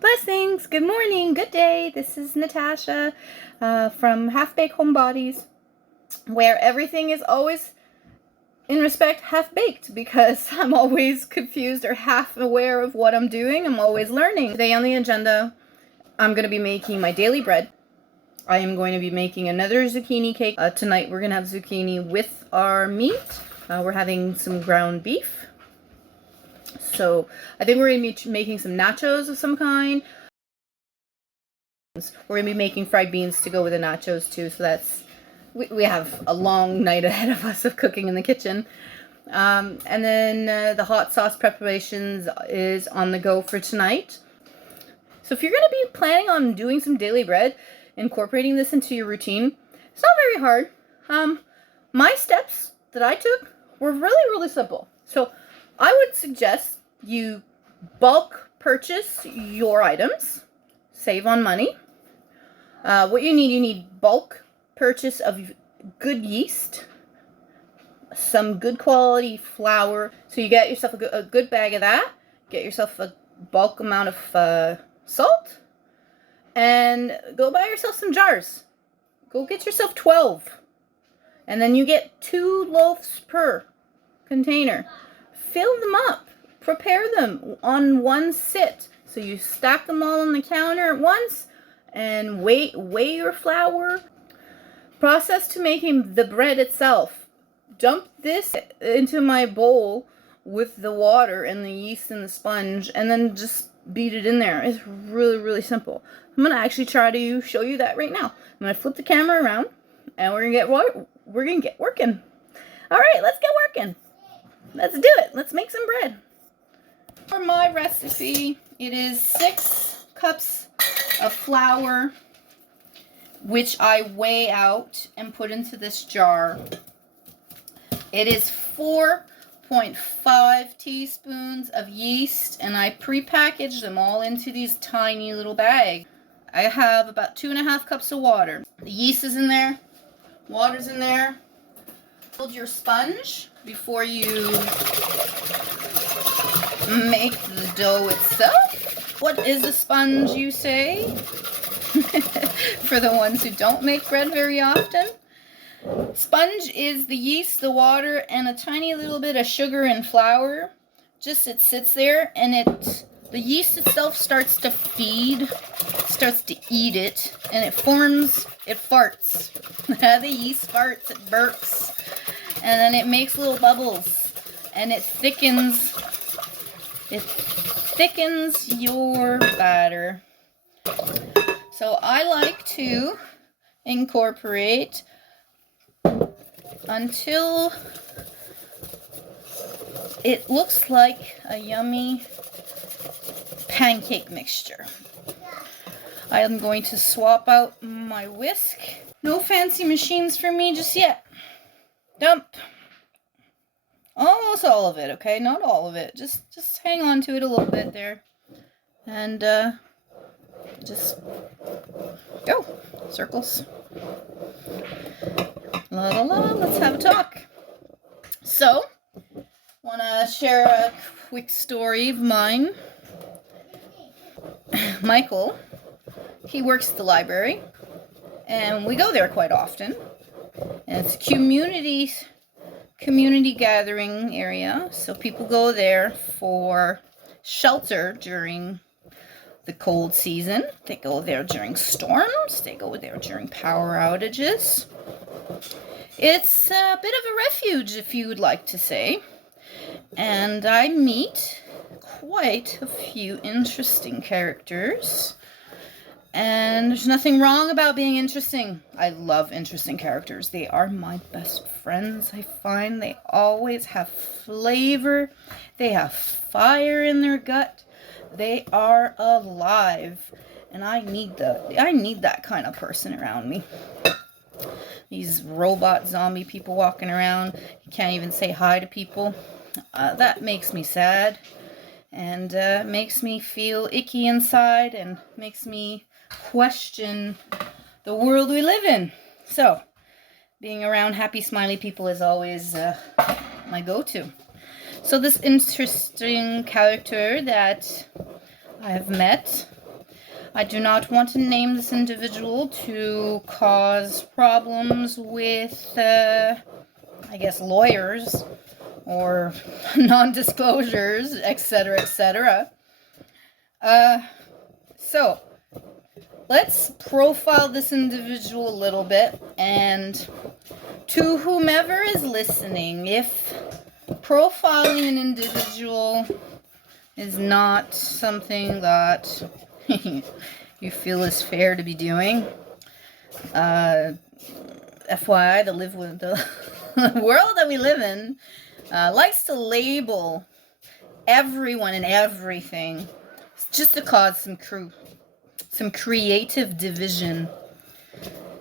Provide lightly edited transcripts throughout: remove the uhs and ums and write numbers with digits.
Blessings, good morning, good day. This is Natasha from Half-Baked Homebodies, where everything is always, in respect, half-baked because I'm always confused or half aware of what I'm doing. I'm always learning. Today on the agenda, I'm going to be making my daily bread. I am going to be making another zucchini cake. Tonight we're going to have zucchini with our meat. We're having some ground beef. So I think we're going to be making some nachos of some kind. We're going to be making fried beans to go with the nachos too. So that's, we have a long night ahead of us of cooking in the kitchen. And then the hot sauce preparations is on the go for tonight. So if you're going to be planning on doing some daily bread, incorporating this into your routine, it's not very hard. My steps that I took were really simple. So I would suggest you bulk purchase your items, save on money. What you need bulk purchase of good yeast, some good quality flour. So you get yourself a good bag of that, get yourself a bulk amount of salt, and go buy yourself some jars. Go get yourself 12. And then you get 2 loaves per container. Fill them up. Prepare them on one sit. So you stack them all on the counter at once and weigh your flour. Process to making the bread itself. Dump this into my bowl with the water and the yeast and the sponge, and then just beat it in there. It's really simple. I'm going to actually try to show you that right now. I'm going to flip the camera around and we're going to get working. All right, let's get working. Let's do it. Let's make some bread. For my recipe, it is 6 cups of flour, which I weigh out and put into this jar. It is 4.5 teaspoons of yeast, and I pre-packaged them all into these tiny little bags. I have about 2.5 cups of water. The yeast is in there, water's in there. Build your sponge before you make the dough itself. What is a sponge, you say? For the ones who don't make bread very often. Sponge is the yeast, the water, and a tiny little bit of sugar and flour. Just it sits there, and the yeast itself starts to feed, starts to eat it, and it farts. The yeast farts, it burps, and then it makes little bubbles, and it thickens your batter. So I like to incorporate until it looks like a yummy pancake mixture. I am going to swap out my whisk. No fancy machines for me just yet. Dump almost all of it, okay? Not all of it. Just hang on to it a little bit there. And just go. Circles. La la la, let's have a talk. So, want to share a quick story of mine. Michael, he works at the library, and we go there quite often. And it's a community gathering area, so people go there for shelter during the cold season. They go there during storms. They go there during power outages. It's a bit of a refuge, if you would like to say. And I meet quite a few interesting characters. And there's nothing wrong about being interesting. I love interesting characters. They are my best friends, I find. They always have flavor. They have fire in their gut. They are alive. And I need that kind of person around me. These robot zombie people walking around. You can't even say hi to people. That makes me sad. And makes me feel icky inside. And makes me question the world we live in. So, being around happy, smiley people is always my go-to. So this interesting character that I have met I do not want to name this individual to cause problems with, I guess, lawyers or non-disclosures, etc., etc. So, let's profile this individual a little bit, and to whomever is listening, if profiling an individual is not something that you feel is fair to be doing, FYI, the world that we live in likes to label everyone and everything just to cause some creative division,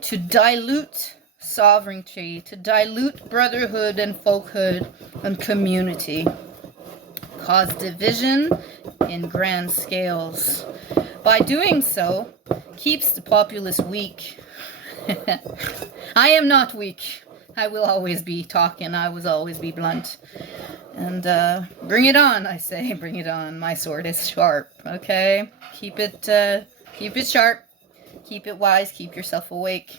to dilute sovereignty, to dilute brotherhood and folkhood and community, cause division in grand scales. By doing so, keeps the populace weak. I am not weak. I will always be talking. I will always be blunt. And bring it on, I say. Bring it on. My sword is sharp. Okay? Keep it sharp. Keep it wise. Keep yourself awake.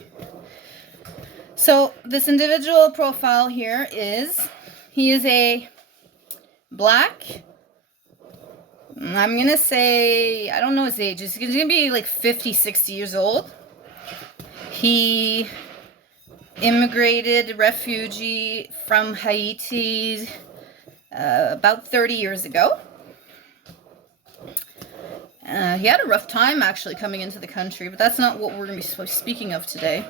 So this individual profile here he is a black, I'm going to say, I don't know his age. He's going to be like 50, 60 years old. He immigrated, refugee from Haiti about 30 years ago. He had a rough time actually coming into the country, but that's not what we're going to be speaking of today.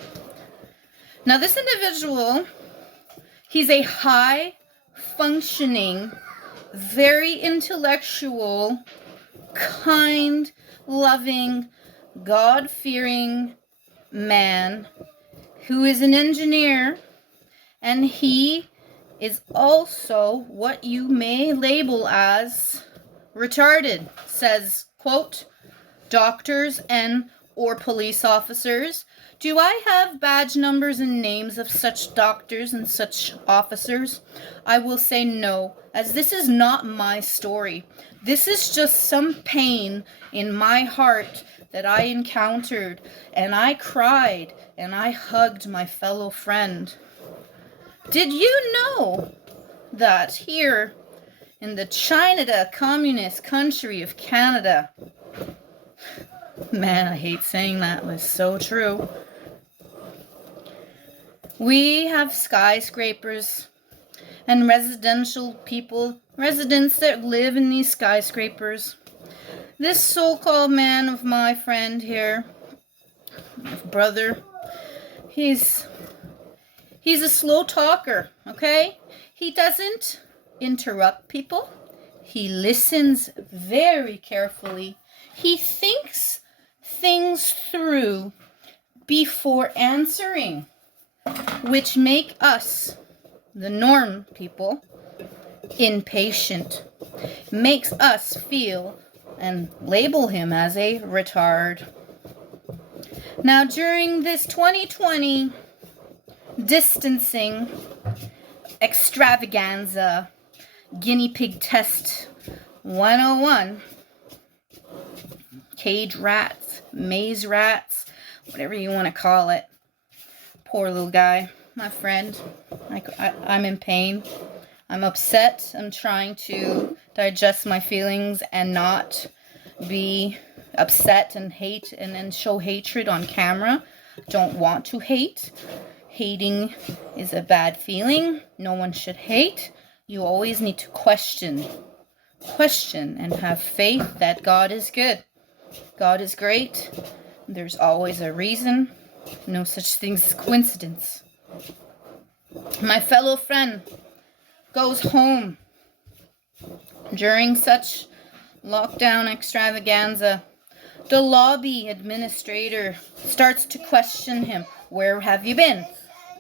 Now this individual, he's a high-functioning, very intellectual, kind, loving, God-fearing man who is an engineer, and he is also what you may label as retarded. Says, quote, doctors and or police officers. Do I have badge numbers and names of such doctors and such officers? I will say no, as this is not my story. This is just some pain in my heart that I encountered, and I cried, and I hugged my fellow friend. Did you know that here in the Chinada communist country of Canada, man, I hate saying that, but it's so true, we have skyscrapers and residents that live in these skyscrapers. This so-called man of my friend here, brother, he's a slow talker, okay? He doesn't interrupt people. He listens very carefully. He thinks things through before answering, which make us, the norm people, impatient. Makes us feel and label him as a retard. Now, during this 2020 distancing extravaganza, guinea pig test 101, cage rats, maze rats, whatever you want to call it. Poor little guy, my friend. I'm in pain. I'm upset. I'm trying to digest my feelings and not be upset and hate and show hatred on camera. Don't want to hate. Hating is a bad feeling. No one should hate. You always need to question and have faith that God is good. God is great. There's always a reason. No such thing as coincidence. My fellow friend goes home during such lockdown extravaganza. The lobby administrator starts to question him. Where have you been?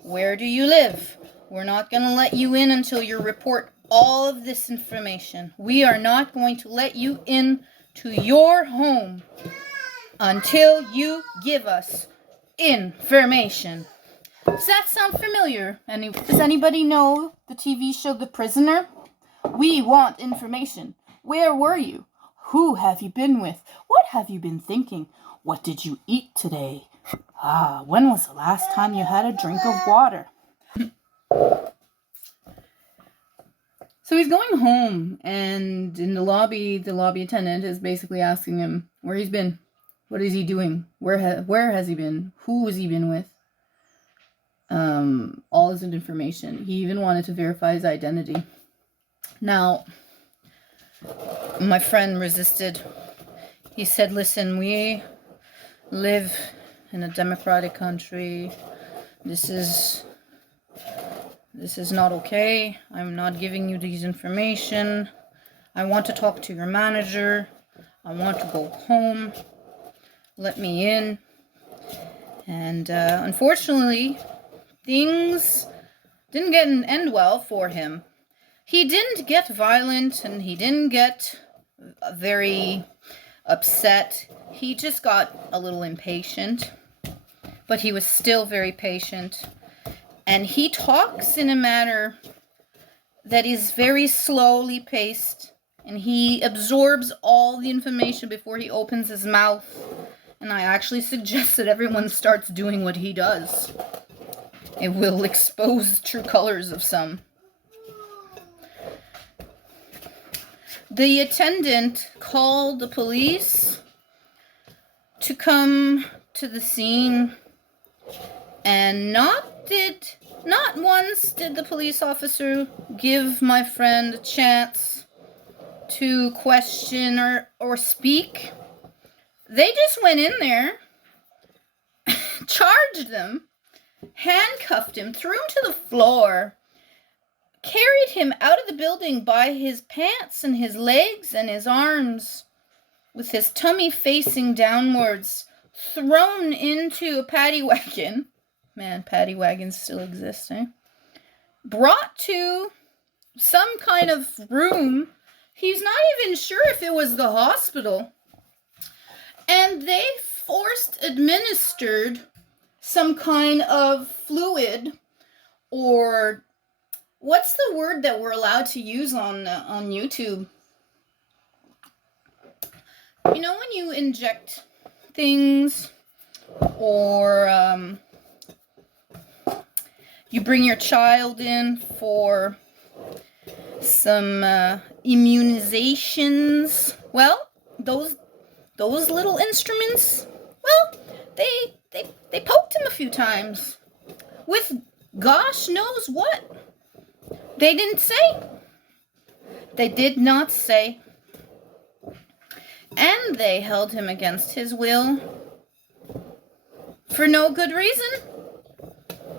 Where do you live? We're not going to let you in until you report all of this information. We are not going to let you in to your home until you give us information. Does that sound familiar? Does anybody know the TV show The Prisoner? We want information. Where were you? Who have you been with? What have you been thinking? What did you eat today? Ah, when was the last time you had a drink of water? So he's going home, and in the lobby attendant is basically asking him where he's been. What is he doing? Where has he been? Who has he been with? All his information. He even wanted to verify his identity. Now, my friend resisted. He said, listen, we live in a democratic country. This is not okay. I'm not giving you these information. I want to talk to your manager. I want to go home. Let me in. And unfortunately, things didn't end well for him. He didn't get violent and he didn't get very upset. He just got a little impatient, but he was still very patient. And he talks in a manner that is very slowly paced, and he absorbs all the information before he opens his mouth. And I actually suggest that everyone starts doing what he does. It will expose true colors of some. The attendant called the police to come to the scene, and not once did the police officer give my friend a chance to question or speak. They just went in there, charged him, handcuffed him, threw him to the floor, carried him out of the building by his pants and his legs and his arms, with his tummy facing downwards, thrown into a paddy wagon. Man, paddy wagons still exist, eh? Brought to some kind of room. He's not even sure if it was the hospital. And they administered some kind of fluid, or what's the word that we're allowed to use on YouTube? You know when you inject things, or you bring your child in for some immunizations. Well, those little instruments, well, they poked him a few times with gosh knows what. They didn't say. They did not say. And they held him against his will for no good reason.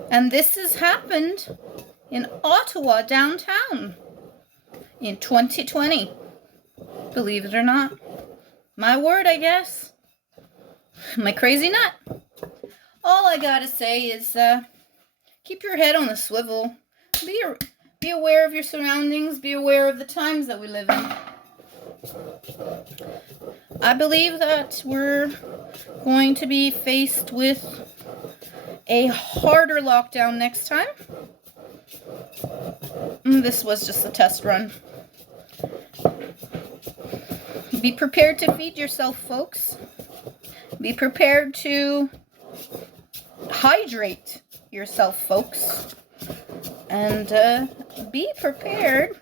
And this has happened in Ottawa downtown in 2020. Believe it or not. My word, I guess. My crazy nut. All I gotta say is keep your head on a swivel. Be aware of your surroundings. Be aware of the times that we live in. I believe that we're going to be faced with a harder lockdown next time. This was just a test run. Be prepared to feed yourself, folks. Be prepared to hydrate yourself, folks. And be prepared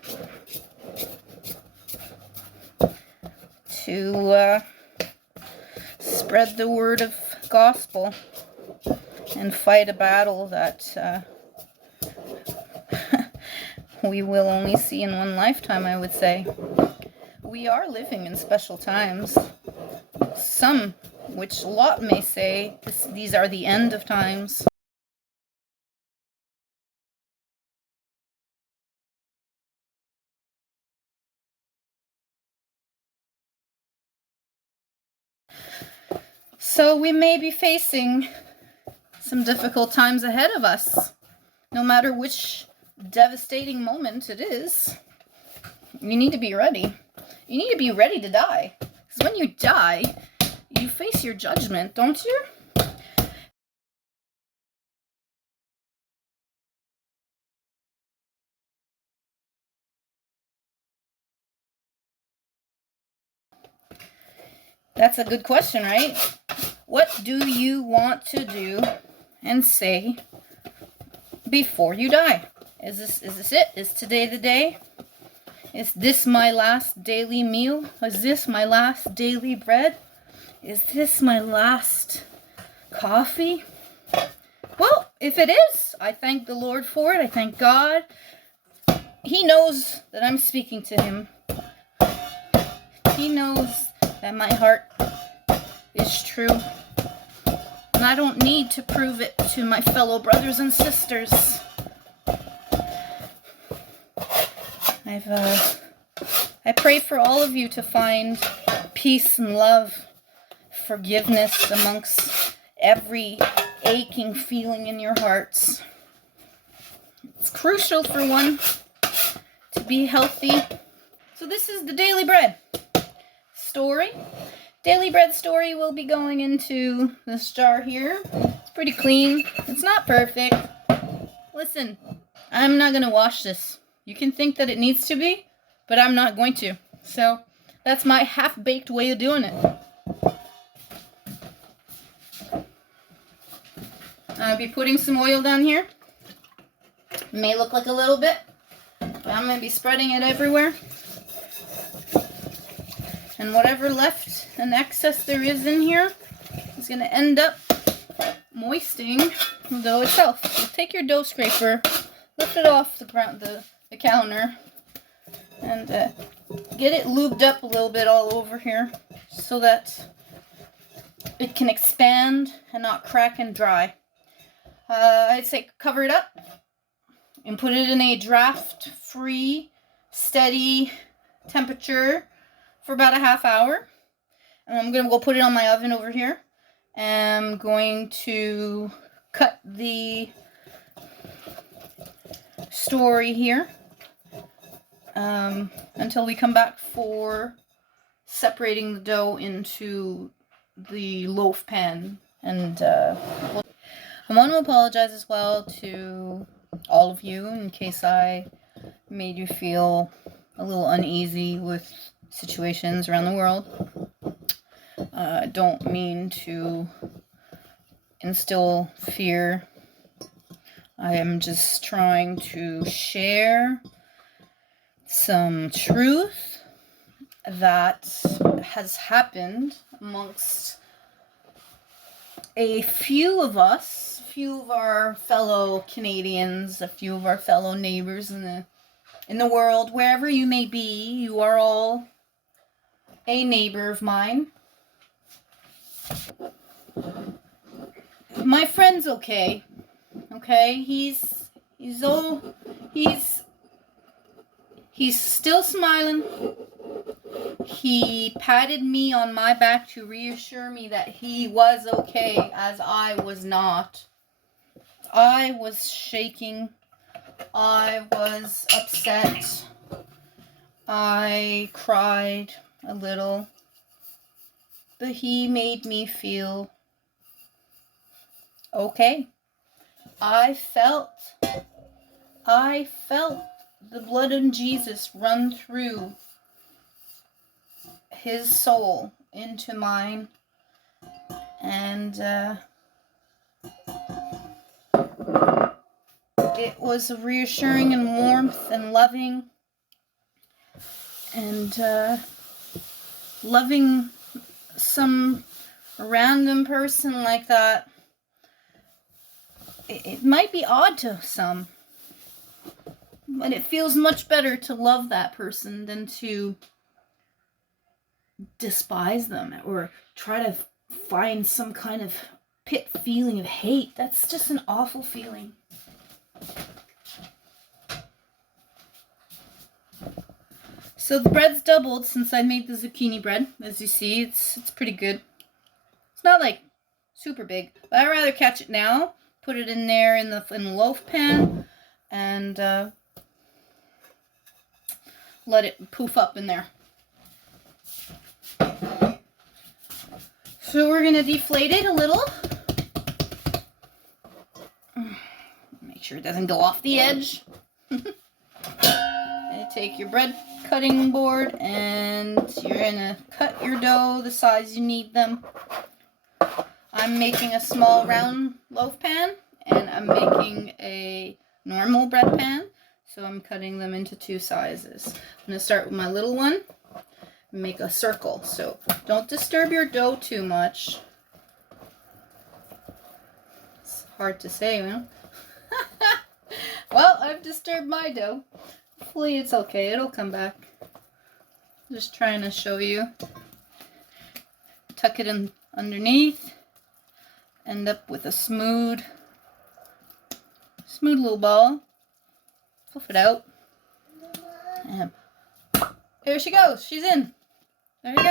to spread the word of gospel and fight a battle that we will only see in one lifetime, I would say. We are living in special times. Some, which Lot may say, these are the end of times. So we may be facing some difficult times ahead of us, no matter which devastating moment it is. You need to be ready. You need to be ready to die. Because when you die, you face your judgment, don't you? That's a good question, right? What do you want to do and say before you die? Is this it? Is today the day? Is this my last daily meal? Is this my last daily bread? Is this my last coffee? Well, if it is, I thank the Lord for it. I thank God. He knows that I'm speaking to him. He knows that my heart is true. And I don't need to prove it to my fellow brothers and sisters. I pray for all of you to find peace and love, forgiveness amongst every aching feeling in your hearts. It's crucial for one to be healthy. So this is the Daily Bread story. Daily Bread story will be going into this jar here. It's pretty clean. It's not perfect. Listen, I'm not going to wash this. You can think that it needs to be, but I'm not going to. So that's my half-baked way of doing it. I'll be putting some oil down here. It may look like a little bit, but I'm going to be spreading it everywhere. And whatever left and excess there is in here is going to end up moistening the dough itself. So take your dough scraper, lift it off the counter, and get it lubed up a little bit all over here so that it can expand and not crack and dry. I'd say cover it up and put it in a draft-free, steady temperature for about a half hour. And I'm going to go put it on my oven over here. And I'm going to cut the story here until we come back for separating the dough into the loaf pan. And I want to apologize as well to all of you in case I made you feel a little uneasy with situations around the world. I don't mean to instill fear. I am just trying to share some truth that has happened amongst a few of us, a few of our fellow Canadians, a few of our fellow neighbors in the world, wherever you may be. You are all a neighbor of mine. My friend's okay. Okay, he's still smiling. He patted me on my back to reassure me that he was okay, as I was not. I was shaking. I was upset. I cried a little. But he made me feel okay. I felt the blood of Jesus run through his soul into mine. And it was reassuring and warmth and loving. And loving some random person like that, it might be odd to some, but it feels much better to love that person than to despise them or try to find some kind of pit feeling of hate. That's just an awful feeling. So the bread's doubled since I made the zucchini bread. As you see, it's pretty good. It's not like super big, but I'd rather catch it now, put it in there in the loaf pan, and let it poof up in there. So we're gonna deflate it a little. Make sure it doesn't go off the edge. And take your bread cutting board and you're gonna cut your dough the size you need them. I'm making a small round loaf pan and I'm making a normal bread pan, so I'm cutting them into two sizes. I'm gonna start with my little one and make a circle, so don't disturb your dough too much. It's hard to say, you know? Well, I've disturbed my dough. Hopefully it's okay, it'll come back. Just trying to show you. Tuck it in underneath. End up with a smooth little ball. Puff it out. And there she goes. She's in. There you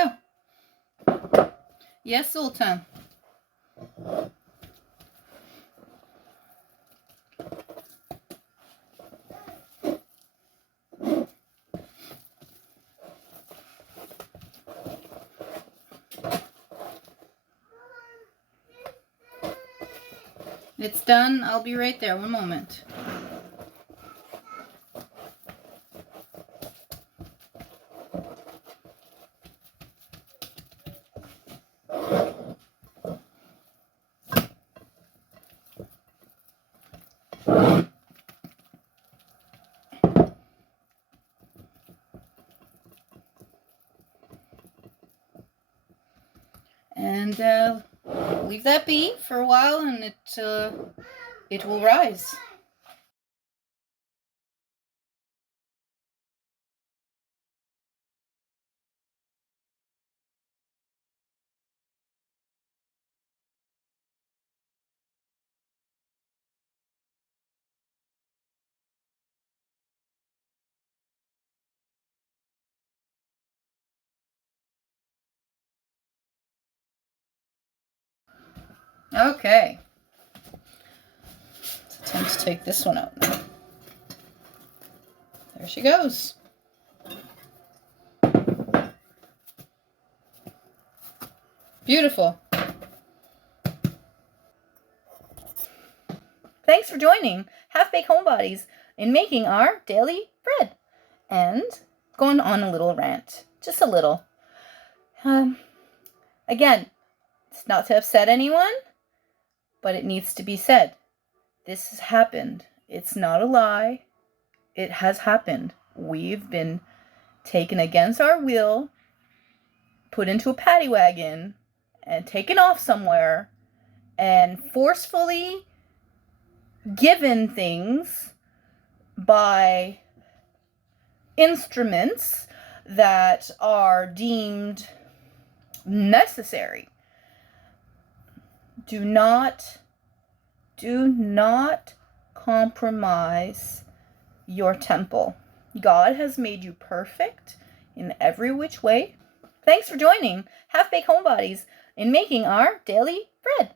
go. Yes, Sultan. It's done. I'll be right there. One moment. And leave that be for a while, and it will rise. Okay. Let's attempt to take this one out now. There she goes. Beautiful. Thanks for joining Half-Baked Homebodies in making our daily bread and going on a little rant. Just a little. Again, it's not to upset anyone, but it needs to be said. This has happened. It's not a lie. It has happened. We've been taken against our will, put into a paddy wagon, and taken off somewhere, and forcefully given things by instruments that are deemed necessary. Do not compromise your temple. God has made you perfect in every which way. Thanks for joining Half-Baked Homebodies in making our daily bread.